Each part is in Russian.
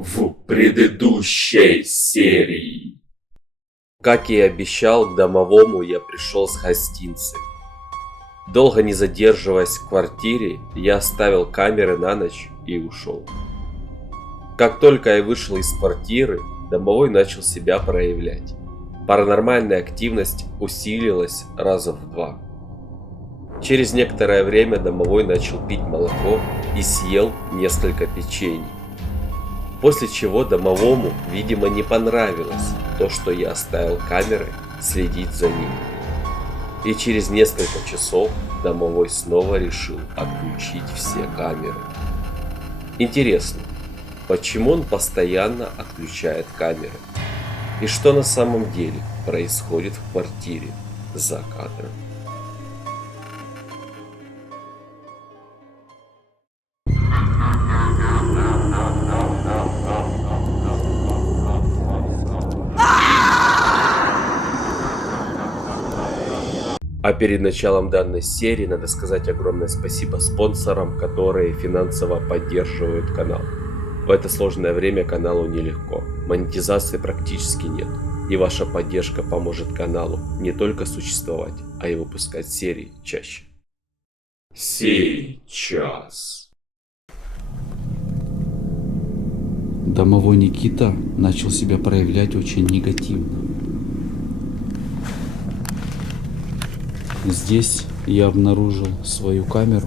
в предыдущей серии. Как и обещал, к домовому я пришел с гостинцей. Долго не задерживаясь в квартире, я оставил камеры на ночь и ушел. Как только я вышел из квартиры, домовой начал себя проявлять. Паранормальная активность усилилась раза в 2. Через некоторое время домовой начал пить молоко и съел несколько печений. После чего домовому, видимо, не понравилось то, что я оставил камеры следить за ним. И через несколько часов домовой снова решил отключить все камеры. Интересно, почему он постоянно отключает камеры? И что на самом деле происходит в квартире за кадром? А перед началом данной серии надо сказать огромное спасибо спонсорам, которые финансово поддерживают канал. В это сложное время каналу нелегко, монетизации практически нет, и ваша поддержка поможет каналу не только существовать, а и выпускать серии чаще. Сейчас. Домовой Никита начал себя проявлять очень негативно. Здесь я обнаружил свою камеру.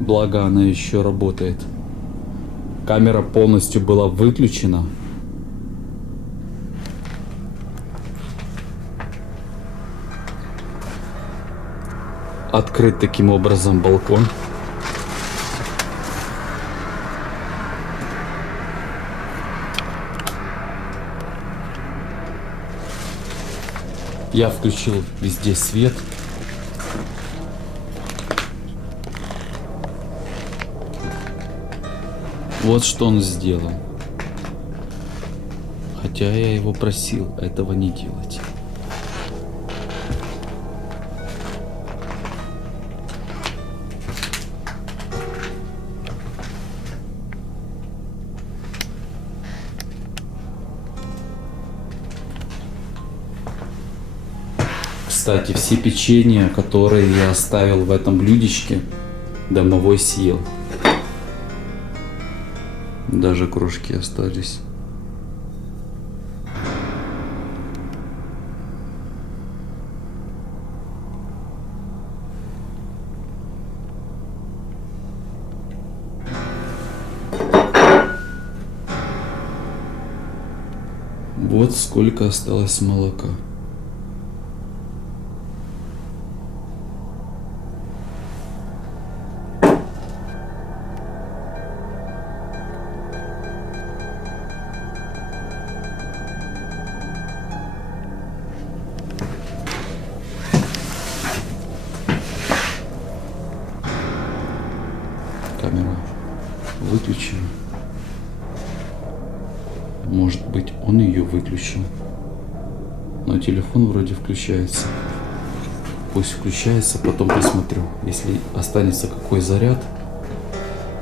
Благо она еще работает. Камера полностью была выключена. Открыт таким образом балкон. Я включил везде свет. Вот что он сделал. Хотя я его просил этого не делать. Кстати, все печенья, которые я оставил в этом блюдечке, домовой съел. Даже крошки остались. Вот сколько осталось молока. Камера выключена. Может быть, он ее выключил. Но телефон вроде включается. Пусть включается, потом посмотрю. Если останется какой заряд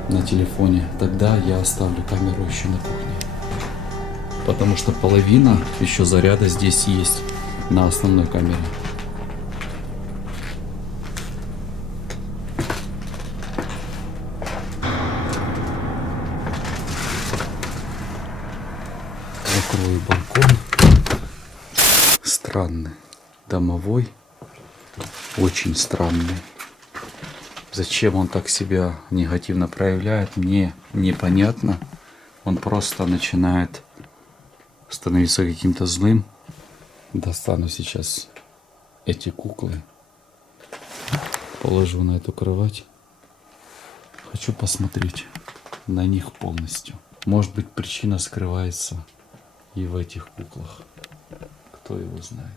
на телефоне, тогда я оставлю камеру еще на кухне. Потому что половина еще заряда здесь есть на основной камере. Закрою балкон. Странный. Домовой. Очень странный. Зачем он так себя негативно проявляет, мне непонятно. Он просто начинает становиться каким-то злым. Достану сейчас эти куклы. Положу на эту кровать. Хочу посмотреть на них полностью. Может быть, причина скрывается и в этих куклах. Кто его знает.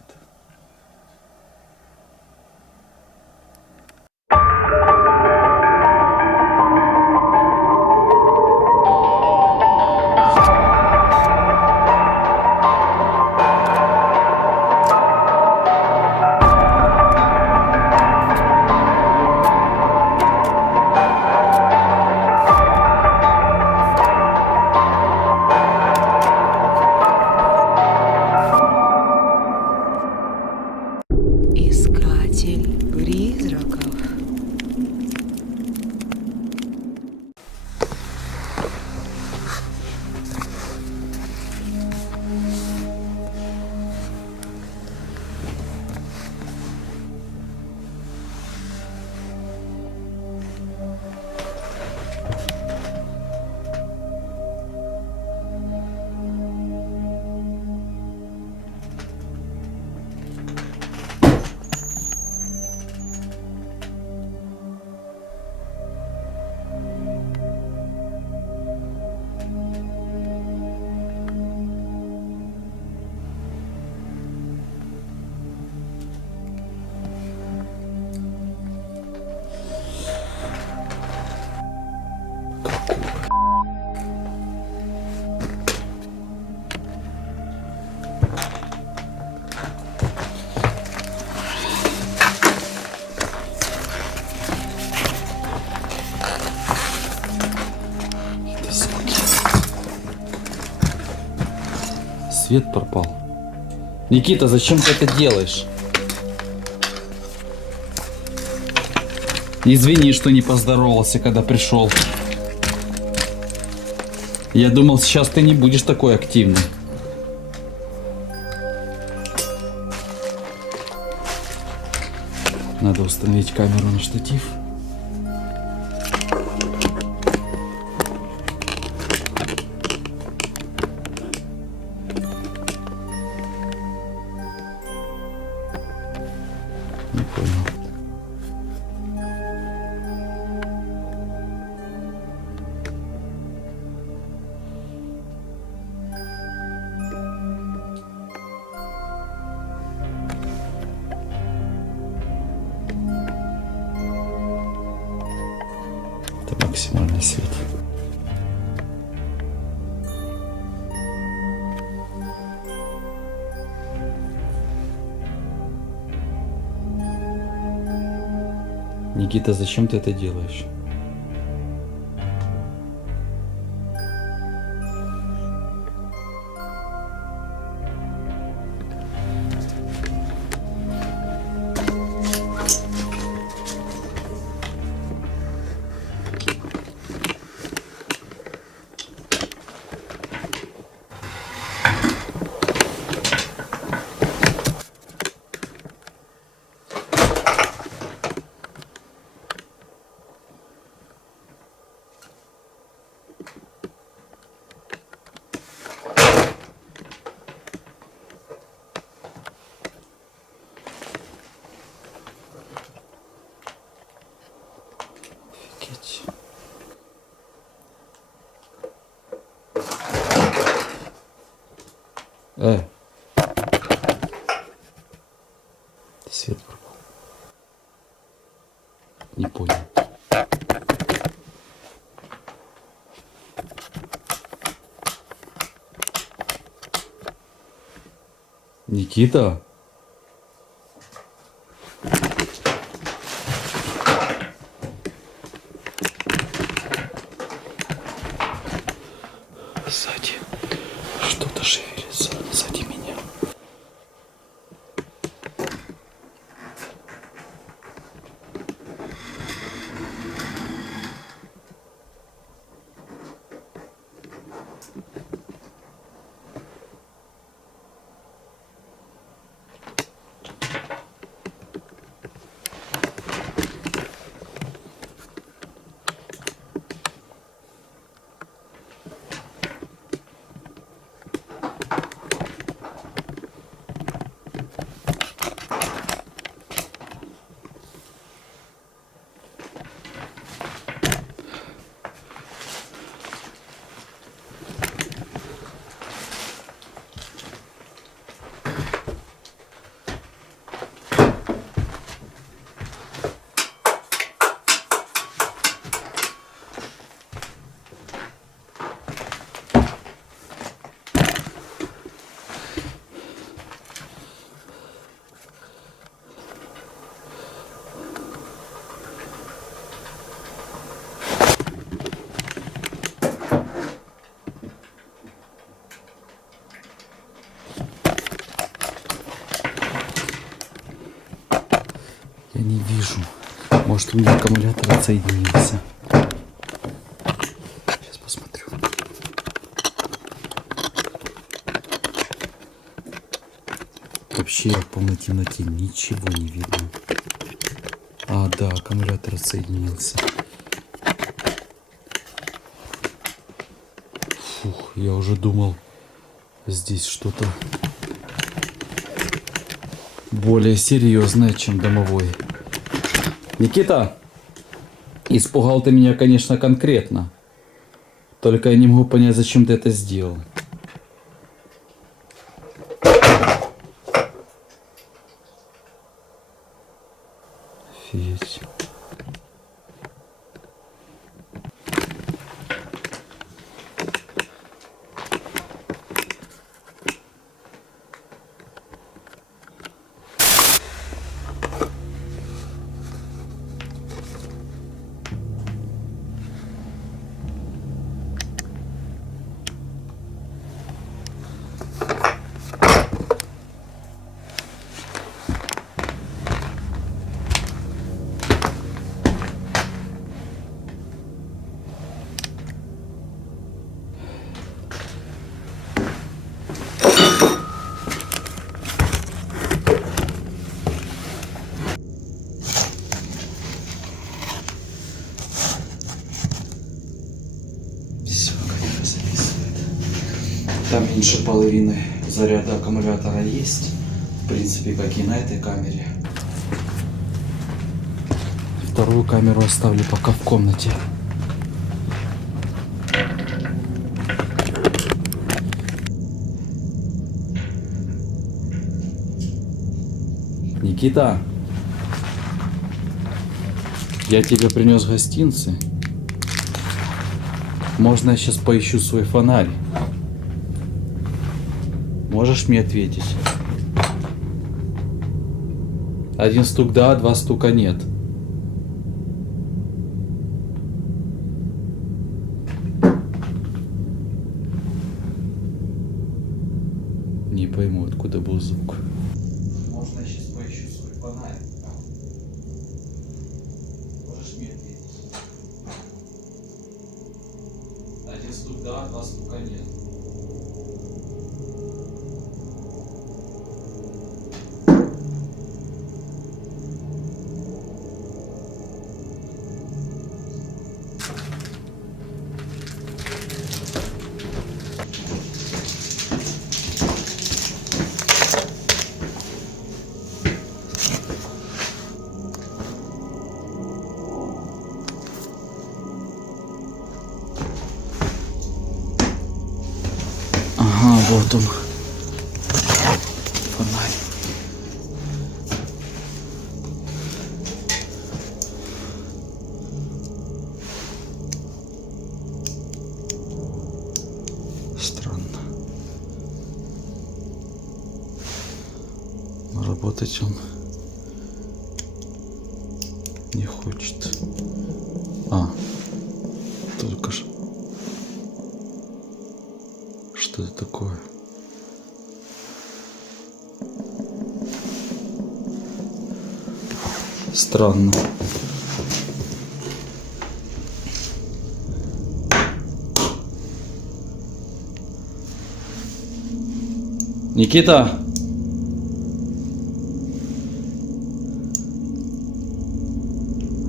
свет пропал. Никита, зачем ты это делаешь? Извини, что не поздоровался, когда пришел. Я думал, сейчас ты не будешь такой активный. Надо установить камеру на штатив. Не понял. Это максимальный свет. Никита, зачем ты это делаешь? Офигеть. Свет пропал. Не понял. Никита? Сзади что-то шевелится. Сзади меня. Я не вижу. Может, у меня аккумулятор отсоединился. Сейчас посмотрю. Вообще в полной темноте ничего не видно. А, да, аккумулятор отсоединился. Фух, я уже думал, здесь что-то более серьезное, чем домовой. Никита, испугал ты меня, конечно, конкретно. Только я не могу понять, зачем ты это сделал. Офигеть. Там меньше половины заряда аккумулятора есть. В принципе, как и на этой камере. Вторую камеру оставлю пока в комнате. Никита, я тебе принес гостинцы. Можно я сейчас поищу свой фонарь? Можешь мне ответить? Один стук да, два стука нет. Не пойму, откуда был звук. Можно я сейчас поищу свой фонарь? Можешь мне ответить? Один стук да, два стука нет. Ага, вот он. Фонарь. Странно. Работать он не хочет. Только ж. Что это такое? Странно. Никита!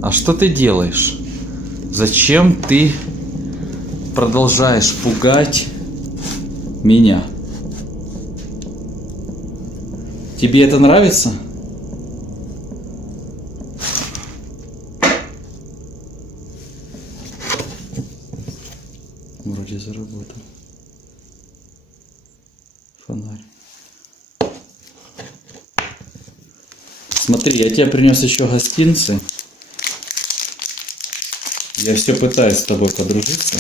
А что ты делаешь? Зачем ты продолжаешь пугать меня? Тебе это нравится? Вроде заработал. Фонарь. Смотри, я тебе принес еще гостинцы. Я все пытаюсь с тобой подружиться.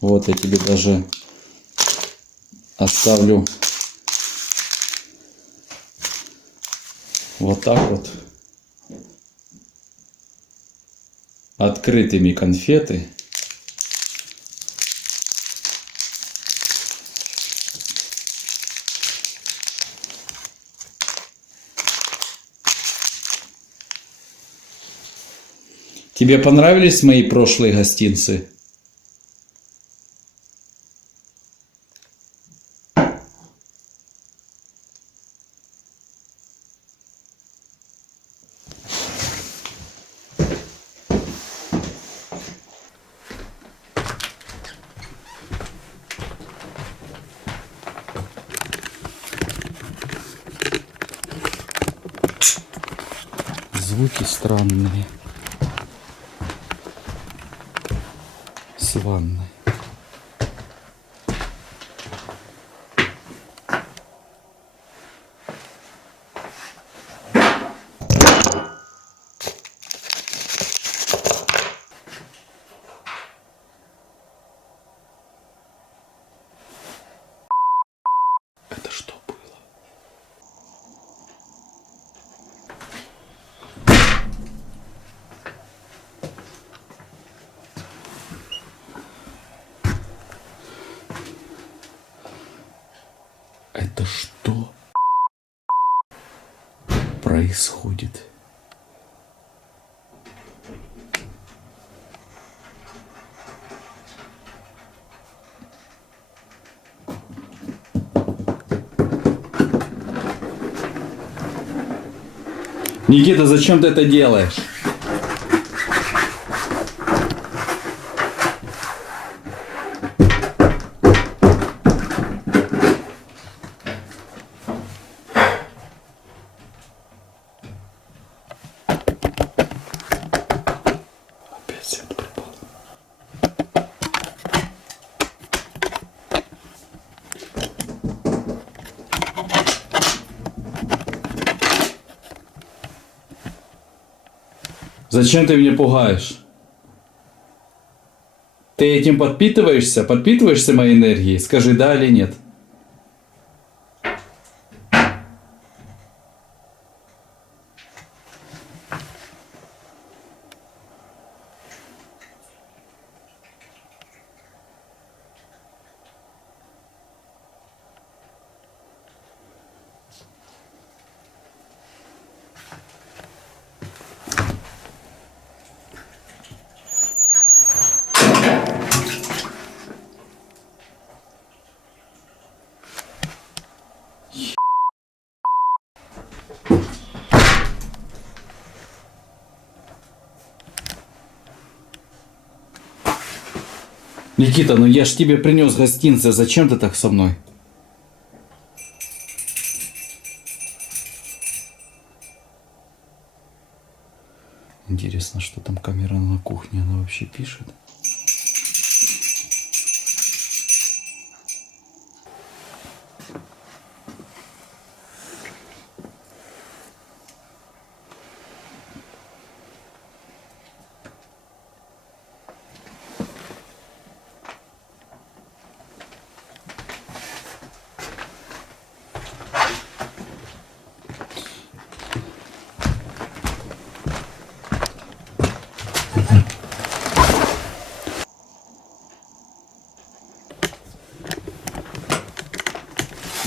Вот я тебе даже оставлю вот так вот открытыми конфеты. Тебе понравились мои прошлые гостинцы? Звуки странные. С ванной. Это что было? Это что происходит? Никита, зачем ты это делаешь? Зачем ты меня пугаешь? Ты этим подпитываешься? Подпитываешься моей энергией? Скажи, да или нет? Никита, ну я ж тебе принес гостинцы, зачем ты так со мной? Интересно, что там камера на кухне, она вообще пишет?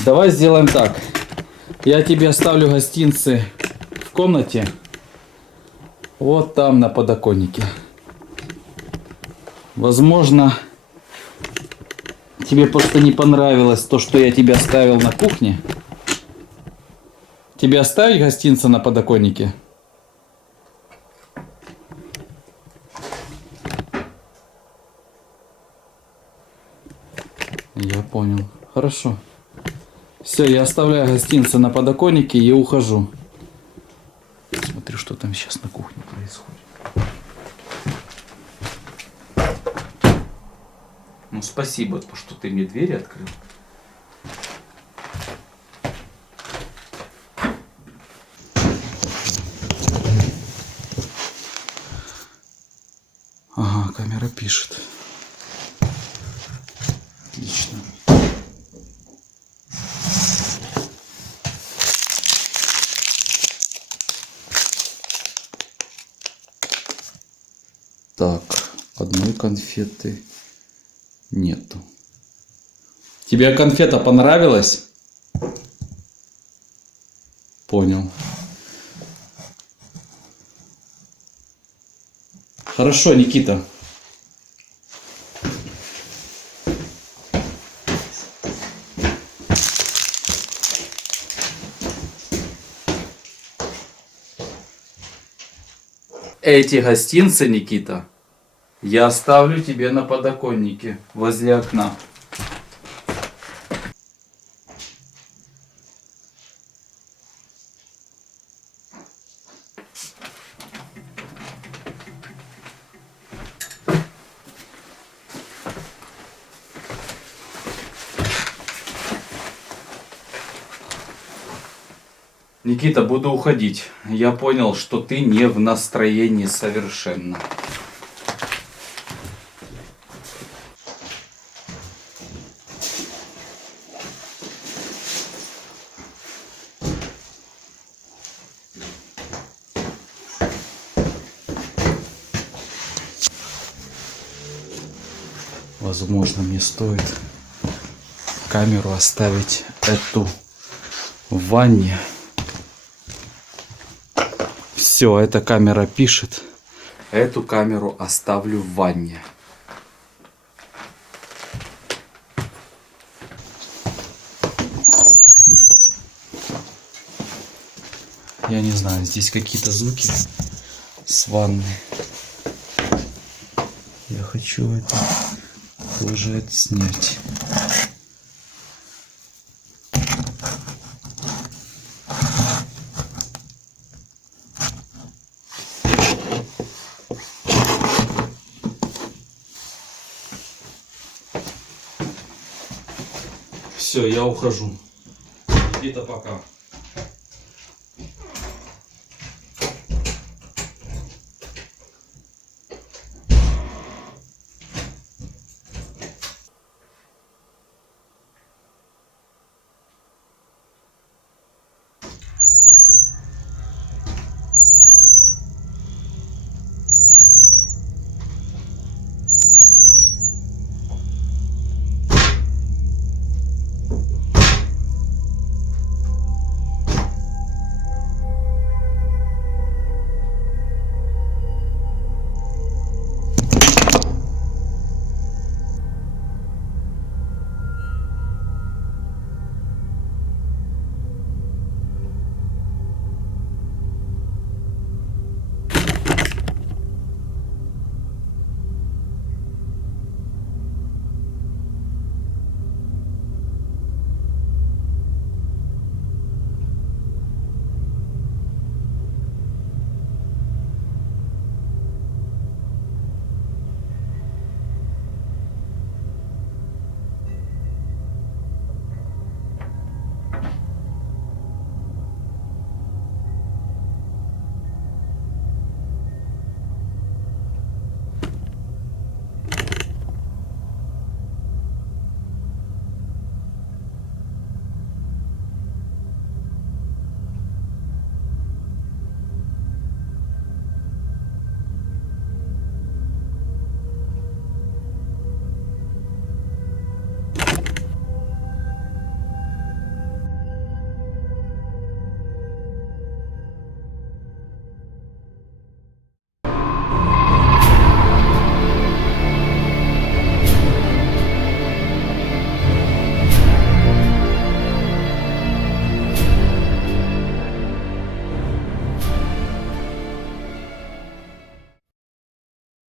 Давай сделаем так. Я тебе оставлю гостинцы в комнате. Вот там на подоконнике. Возможно, тебе просто не понравилось то, что я тебе оставил на кухне. Тебе оставить гостинцы на подоконнике? Я понял. Хорошо. Все, я оставляю гостинцы на подоконнике и ухожу. Смотрю, что там сейчас на кухне происходит. Ну, спасибо, что ты мне двери открыл. Ага, камера пишет. Отлично. Так, одной конфеты нету. Тебе конфета понравилась? Понял. Хорошо, Никита. Эти гостинцы, Никита, я оставлю тебе на подоконнике возле окна. Никита, буду уходить. Я понял, что ты не в настроении совершенно. Возможно, мне стоит камеру оставить эту в ванне. Все, эта камера пишет. Эту камеру оставлю в ванне. Я не знаю, здесь какие-то звуки с ванны. Я хочу это тоже отснять. Все, я ухожу. Где-то пока.